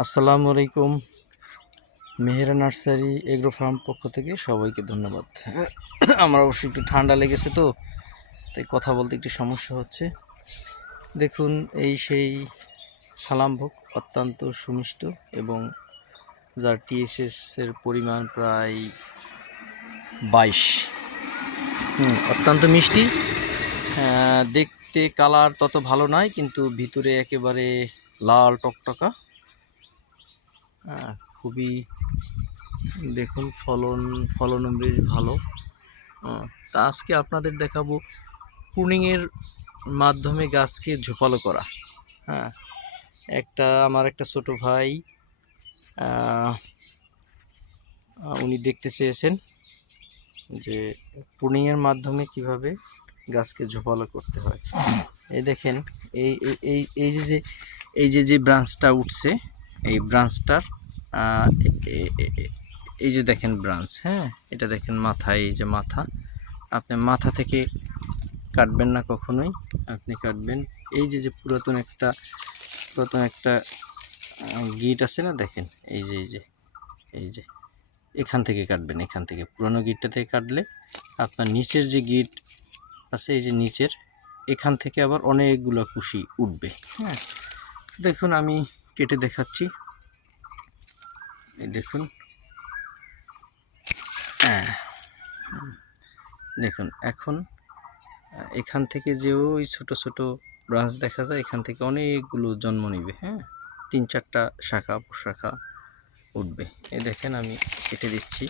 আসসালামু আলাইকুম। মেহেরা nursery agro farm পক্ষ থেকে সবাইকে ধন্যবাদ। আমার অবশ্যই একটু ঠান্ডা লেগেছে, তো তাই কথা বলতে একটু সমস্যা হচ্ছে। দেখুন, এই সেই সালামভোগ, অত্যন্ত সুমিষ্ট এবং যার টিএসএস এর পরিমাণ প্রায় 22। অত্যন্ত মিষ্টি। দেখতে কালার তত ভালো নয়, কিন্তু ভিতরে একেবারে লাল টকটকা। খুবই দেখুন ফলনও বেশ ভালো। তা আজকে আপনাদের দেখাবো প্রুনিংয়ের মাধ্যমে গাছকে ঝোপালো করা। হ্যাঁ, আমার একটা ছোট ভাই উনি দেখতে চেয়েছেন যে প্রুনিংয়ের মাধ্যমে কিভাবে গাছকে ঝোপালো করতে হয়। এই দেখেন, এই এই এই যে যে ব্রাঞ্চটা উঠছে, এই ব্রাঞ্চটার এই যে দেখেন ব্রাঞ্চ, হ্যাঁ, এটা দেখেন মাথা, এই যে মাথা। আপনি মাথা থেকে কাটবেন না কখনোই, আপনি কাটবেন এই যে পুরাতন একটা গিট আছে না, দেখেন এই যে এখান থেকে কাটবেন। এখান থেকে পুরনো গিটটা থেকে কাটলে আপনার নিচের যে গিট আছে, এই যে নিচের এখান থেকে আবার অনেকগুলো কুশি উঠবে। হ্যাঁ, দেখুন আমি কেটে দেখাচ্ছি। এই দেখুন, হ্যাঁ দেখুন, এখন এখান থেকে যে ওই ছোট ছোট ব্রাঞ্চ দেখা যায়, এখান থেকে অনেকগুলো জন্ম নিবে। হ্যাঁ, 3-4টা শাখা প্রশাখা উঠবে। এই দেখেন আমি কেটে দিচ্ছি।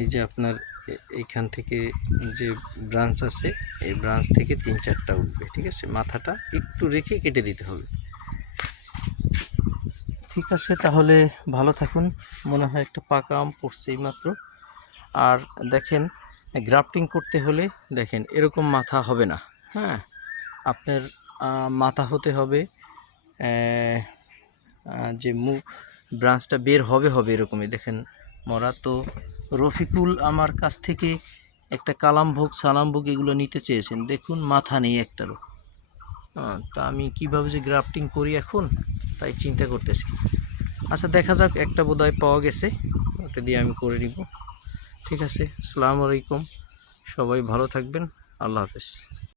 এই যে আপনার এইখান থেকে যে ব্রাঞ্চ আছে, এই ব্রাঞ্চ থেকে 3-4টা উঠবে। ঠিক আছে, মাথাটা একটু রেখে কেটে দিতে হবে। ঠিক আছে, তাহলে ভালো থাকুন। মনে হয় একটা পাকা আম পড়ছে এইমাত্র। আর দেখেন, গ্রাফটিং করতে হলে দেখেন এরকম মাথা হবে না। হ্যাঁ, আপনার মাথা হতে হবে যে ব্রাঞ্চটা বের হবে এরকমই। দেখেন মরা তো রফিকুল আমার কাছ থেকে একটা কালামভোগ সালামভোগ এগুলো নিতে চেয়েছেন, দেখুন মাথা নেই একটারও। তা আমি কিভাবে যে গ্রাফটিং করি এখন, তাই চিন্তা করতেছি। আচ্ছা, দেখা যাক, একটা বোধহয় পাওয়া গেছে, ওটা দিয়ে আমি করে নিব। ঠিক আছে, আসসালামু আলাইকুম, সবাই ভালো থাকবেন, আল্লাহ হাফেজ।